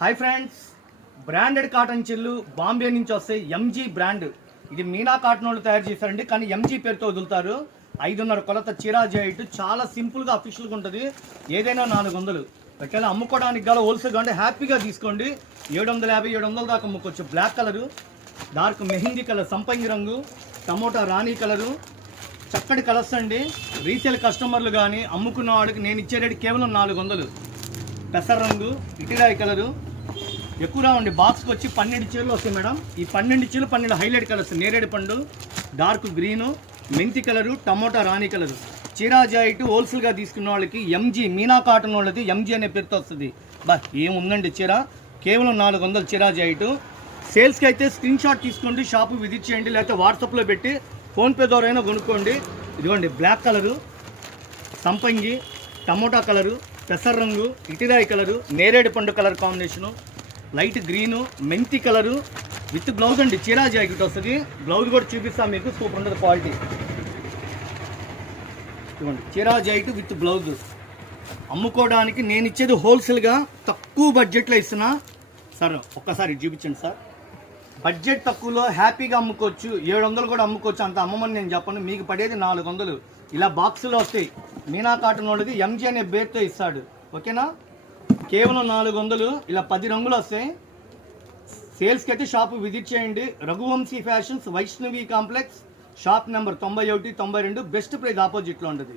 Hi friends, branded cotton చిల్లు బాంబే నుంచి వస్తాయి. MG brand. ఇది మీనా కాటన్ వాళ్ళు తయారు చేశారండి, కానీ ఎంజీ పేరుతో వదులుతారు. 5.5 కొలత చీరా జాయిట్. చాలా సింపుల్గా అఫీషియల్గా ఉంటుంది. ఏదైనా 400. ఒకవేళ అమ్ముకోవడానికి గల హోల్సేల్గా అంటే హ్యాపీగా తీసుకోండి. 750, 700 దాకా అమ్ముకోవచ్చు. Black colour, dark mehndi colour, సంపంగి రంగు, టమోటా రాణి కలరు, చక్కటి కలర్స్ అండి. రీసేల్ కస్టమర్లు కానీ అమ్ముకున్న వాడికి నేను ఇచ్చే రేటు కేవలం 400. పెసర రంగు, ఇటిరాయి కలరు. ఎక్కువ రావండి. బాక్స్కి వచ్చి 12 చీరలు వస్తాయి మేడం. ఈ 12 చీరలు 12 హైలైట్ కలర్స్. నేరేడు పండు, డార్క్ గ్రీను, మెంతి కలరు, టమోటా రాణి కలరు. చీరా జాయిట్ హోల్సేల్గా తీసుకున్న వాళ్ళకి ఎంజీ మీనా కాటన్ వాళ్ళది ఎంజీ అనే పేరుతో వస్తుంది. ఏముందండి చీర, కేవలం 400 చీరా జాయిట్. సేల్స్కి అయితే స్క్రీన్ షాట్ తీసుకోండి, షాపు విజిట్ చేయండి, లేకపోతే వాట్సాప్లో పెట్టి ఫోన్పే ద్వారా అయినా కొనుక్కోండి. ఇదిగోండి బ్లాక్ కలరు, సంపంగి, టమోటా కలరు, పెసర రంగు, ఇటిరాయి కలరు, నేరేడు పండు కలర్ కాంబినేషను, లైట్ గ్రీను, మెంతి కలరు విత్ బ్లౌజ్ అండి. చీరా జాకెట్ వస్తుంది. బ్లౌజ్ కూడా చూపిస్తాను మీకు, సూపర్ ఉంటుంది క్వాలిటీ. ఇవ్వండి చీరా జాకెట్ విత్ బ్లౌజ్. అమ్ముకోవడానికి నేను ఇచ్చేది హోల్సేల్గా తక్కువ బడ్జెట్లో ఇస్తున్నా సార్. ఒక్కసారి చూపించండి సార్. బడ్జెట్ తక్కువలో హ్యాపీగా అమ్ముకోవచ్చు. 700 కూడా అమ్ముకోవచ్చు. అంత అమ్మమని నేను చెప్పను. మీకు పడేది 400. ఇలా బాక్సులో వస్తాయి. మీనా కాటన్ వాళ్ళది ఎంజీ అనే బేర్తో ఇస్తాడు. ఓకేనా? కేవలం 400. ఇలా 10 రంగులు వస్తాయి. సేల్స్కి అయితే షాపు విజిట్ చేయండి. Raghuvanshi fashions, Vaishnavi complex, shop number 91, 92. Best price ఆపోజిట్లో ఉంటుంది.